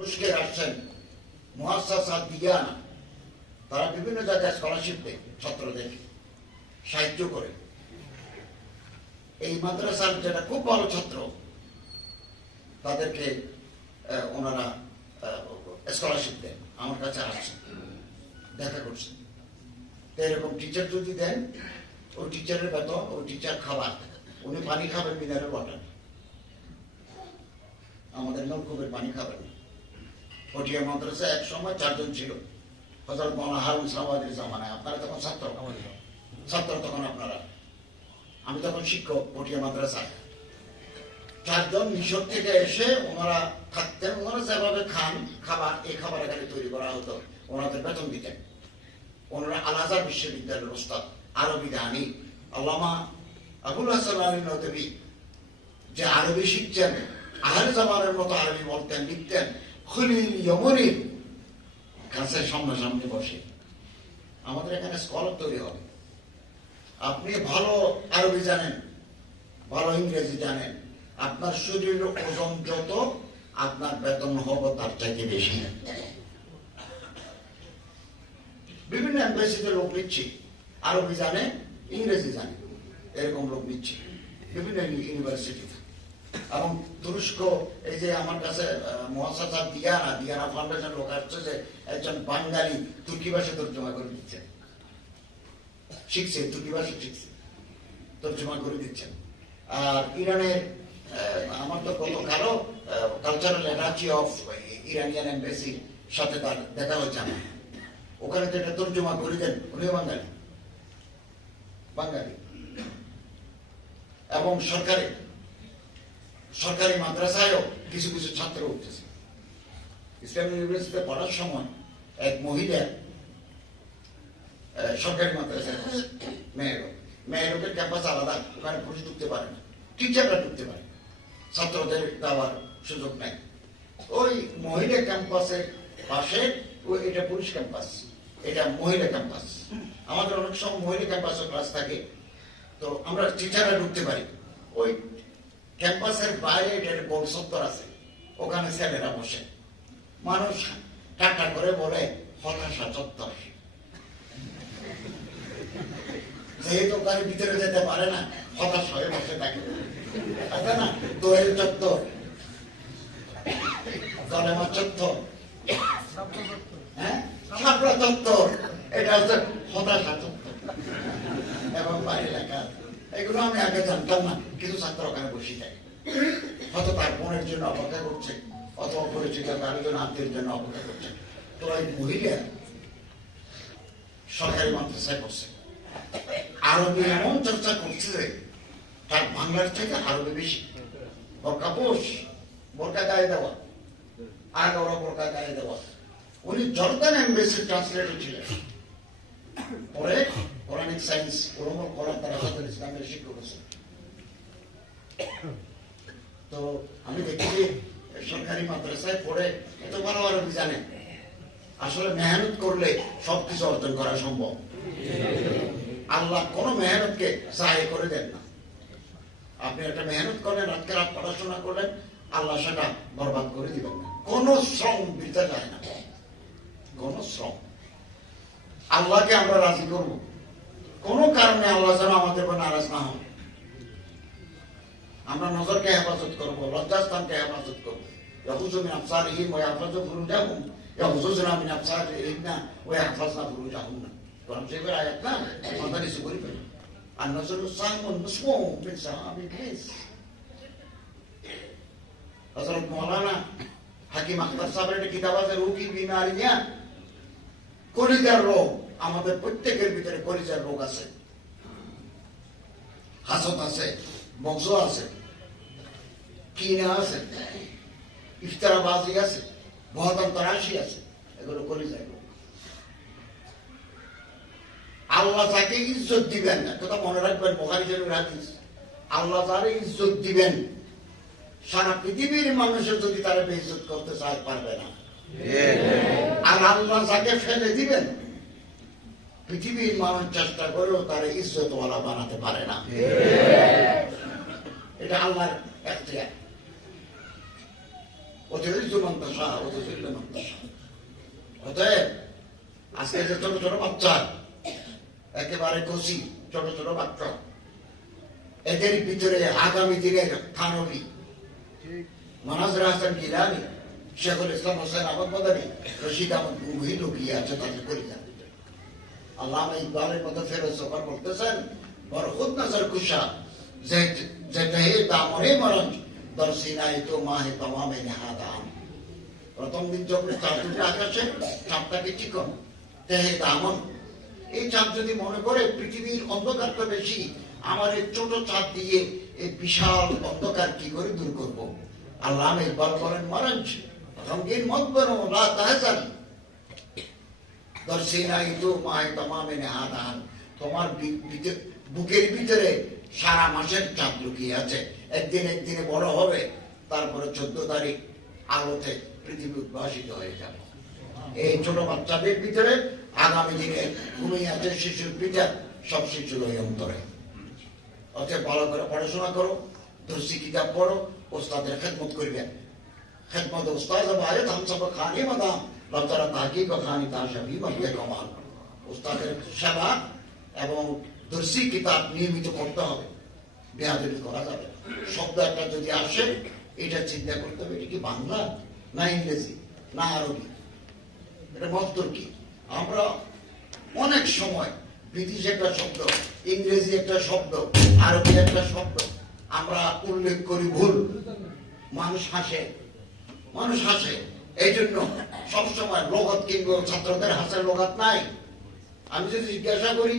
তুরস্কের আসছেন মুআসসাসা দিয়ানা, তারা বিভিন্ন জায়গায় স্কলারশিপ দেয় ছাত্রদের, সাহায্য করে। এই মাদ্রাসার যেটা খুব ভালো ছাত্র তাদেরকে ওনারা স্কলারশিপ দেন, আমার কাছে আসছেন, দেখা করছেন। তো এরকম টিচার যদি দেন, ওই টিচারের বেতন, ওই টিচার খাবার, উনি পানি খাবেন মিনারেল ওয়াটার, আমাদের নলকূপের পানি খাবেন। পটিয়া মাদ্রাসায় এক সময় 4 জন ছিল, হযরত মাওলানা হারুন ইসলামাবাদের জামানায়। আপনারা তখন ছাত্র তখন আপনারা, আমি তখন শিক্ষক পটিয়া মাদ্রাসায়। 4 জন মিশর থেকে এসে ওনারা থাকতেন, ওনারা যেভাবে খান খাবার, এই খাবার এখানে তৈরি করা হতো, ওনাদের বেতন দিতেন। ওনারা আল আজহার বিশ্ববিদ্যালয়ের ওস্তাদ, আরবি দানি আল্লামা আবুল হাসান আলী নদভী, যে আরবি শিখছেন, আহলে জামানের মতো আরবি বলতেন, লিখতেন, খলিল ইয়মনির কাছে সামনাসামনি বসে। আমাদের এখানে স্কলার তৈরি হবে। আপনি ভালো আরবি জানেন, ভালো ইংরেজি জানেন, আপনার শরীরের ওজন যত, আপনার বেতন হবে তার চাইতে বেশি। বিভিন্ন এমবাসিতে লোক নিচ্ছি, আরবি জানে, ইংরেজি জানে, এরকম লোক নিচ্ছি বিভিন্ন ইউনিভার্সিটিতে। এবং তুরস্ক, এই যে আমার কাছে মুআসসাসা দিয়ানা ফাউন্ডেশন লোক আসছে, যে একজন বাঙালি তুর্কি ভাষা তর্জমা করে দিচ্ছেন, শিখছে, তুর্কি ভাষা শিখছে, তর্জমা করে দিচ্ছেন। আর ইরানের আমার তো কত কারো কালচারাল এনার্জি অফ ইরানিয়ান এমবাসির সাথে তার দেখা হচ্ছে আমার, ওখানে তো এটা তর্জমা করে দেন, উনিও বাঙালি। এবং সরকারি মাদ্রাসায়ও কিছু কিছু ছাত্র উঠতেছে। ইসলামী ইউনিভার্সিটিতে পড়ার সময় এক মহিলা সরকারি মাদ্রাসায় মেয়েরোগের ক্যাম্পাস আলাদা, ওখানে পুরুষ ঢুকতে পারে না, টিচাররা ঢুকতে পারে, ছাত্রদের দেওয়ার সুযোগ নেই। ওই মহিলা ক্যাম্পাসের পাশে এটা পুরুষ ক্যাম্পাস, এটা মহিলা ক্যাম্পাস। আমাদের অনেক সময় মহিলা ক্যাম্পাসের ক্লাস থাকে, তো আমরা টিচাররা ঢুকতে পারি। ওই ক্যাম্পাসের বাইরে এটা গোল চত্বর আছে, ওখানে ছেলেরা বসে, মানুষ টাটা করে বলে হতাশা চত্বর। যেহেতু ওখানে ভিতরে যেতে পারে না, হতাশ হয়ে বসে থাকে, আছে না, দোয়েল চত্বর, কলেমা চত্বর, হ্যাঁ, ছাপড়া চত্বর, এটা হচ্ছে হতাশা চত্বর। এবং বাইরে লেখা, এগুলো আমি আগে জানতাম না, কিছু ছাত্র ওখানে বসে থাকে, হয়তো তার বোনের জন্য অপেক্ষা করছে, অথবা পরিচিত কারোর আত্মীয়ের জন্য অপেক্ষা করছে। তো এই মহিলা সরকারি মাদ্রাসায় পড়ছে, আরবি এমন চর্চা করছে যে তার বাংলার থেকে আরবি বেশি। বোরকা গায়ে দেওয়া, আর ওরা বোরকা গায়ে দেওয়া। উনি জর্দান এমবেসির ট্রান্সলেটর ছিলেন, পরে কোরআনিক সায়েন্স, কোরআন তারা হাজার ইসলামের শিক্ষক আছেন। তো আমি দেখি সরকারি মাদ্রাসায় পড়ে এত ভালো আরবি জানে। আসলে মেহনত করলে সবকিছু অর্জন করা সম্ভব। আল্লাহ কোন মেহনতকে জায়ে করে দেন না। আপনি একটা মেহনত করলেন, রাতকে রাত পড়াশোনা করলেন, আল্লাহ সেটা বরবাদ করে দিবেন না। কোন শ্রম বৃথা যায় না, কোন শ্রম। আল্লাহকে আমরা রাজি করবো, কোন কারণে আল্লাহ যেন আমাদের উপর নারাজ না হন। আমরা নজরকে হেফাজত করবো, লজ্জাস্থানকে হেফাজত করবো। ইয়াহুজুমিন আবসারিহিম ওয়া ইয়াহফাজু ফুরুজাহুম, ইয়াহুজুনা মিন আবসারিহিন্না ওয়া ইয়াহফাজনা ফুরুজাহুন্না। কোরআন শরীফের আয়াত না, মাদানী সুবরি পেল। আর নজরুস সামুন মুসমু মিন সাহাবি ইবলিস। হযরত মাওলানা হাকিম আখতার সাহেবের একটা কিতাব আছে, রূহ কি বিমারিয়াঁ, কলিজার রোগ। আমাদের প্রত্যেকের ভিতরে কলিজার রোগ আছে, হাসদ আছে, বংশ আছে, কিনা আছে, ইফতারাবাজি আছে, বহতন তরাশি আছে, এগুলো কলিজার রোগ। আল্লাহ যাকে ইজ্জত দিবেন, কথা মনে রাখবেন, বুখারী শরীফের হাদিস, আল্লাহ যারে ইজ্জত দিবেন, সারা পৃথিবীর মানুষের যদি তারা বেইজ্জত করতে চায় পারবে না। আর আল্লাহ যাকে ফেলে দিবেন, পৃথিবীর মানুষ চেষ্টা করেও তারা ইজ্জতওয়ালা বানাতে পারে না। এটা আল্লাহর এখতিয়ার। অতিরিক্ত মন্তাসা অতিরিক্ত মন্তাসা। অতএব আজকে যে ছোট ছোট বাচ্চা, একেবারে কচি ছোট ছোট বাচ্চা, এদের ভিতরে আগামী দিনের থানবী মানাজরা হাসান গিলানি, শেখুল ইসলাম হোসেন আহমদ মাদানী, রশিদ আহমদ গঙ্গুহি লুকিয়ে আছে তাদের কলিজার ভিতরে। আল্লামা ইকবালের মতো ফেরত সফর বলতেছেন, বরখুদ নজর কুশা যেতে দামরে মরণ দর্শিনাই তো মাহে তমামে নেহাদাম। প্রথম দিন যখন চাঁদ উঠে আকাশে, চাঁদটাকে চিকন তেহে দামন। এই চাঁদ যদি মনে করে পৃথিবীর অন্ধকারটা বেশি, আমার এই ছোট চাঁদ দিয়ে এই বিশাল অন্ধকার কি করে দূর করবো। আল্লামা ইকবাল বলেন, মরঞ্চ রঙিন মত বনো লা তাহজান দর্শিনাই তো মাহে তমামে নেহাদাম। তোমার বুকের ভিতরে সারা মাসের চাঁদ লুকিয়ে আছে, একদিন একদিনে বড় হবে, তারপরে 14 তারিখ আলোতে পৃথিবী উদ্ভাসিত হয়ে যাবে। এই ছোট বাচ্চাদের ভিতরে আগামী দিনে ঘুমিয়ে আছে শিশুর পিতা, সব শিশুর ওই অন্তরে। অতএব ভালো করে পড়াশোনা করো, দর্শি কিতাব পড়ো, ওস্তাদের খেদমত করবে। খেদমত ওস্তাদ বাইরে ধান সব খানি মাদাম লতারা তাকি খানি তার সবই মধ্যে কমাল। ওস্তাদের সেবা এবং দর্শি কিতাব নিয়মিত পড়তে হবে, বেয়াদবি করা যাবে। শব্দ একটা যদি আসে, এটা চিন্তা করতে হবে, এটা কি বাংলা না ইংরেজি না আরবি, এটা মন্তর কি। আমরা অনেক সময় ব্রিটিশ একটা শব্দ, ইংরেজি একটা শব্দ, আরবি একটা শব্দ আমরা উল্লেখ করি ভুল, মানুষ হাসে, মানুষ হাসে। এই জন্য সবসময় লোগত কিনবো, ছাত্রদের হাসের লোগত নাই। আমি যদি জিজ্ঞাসা করি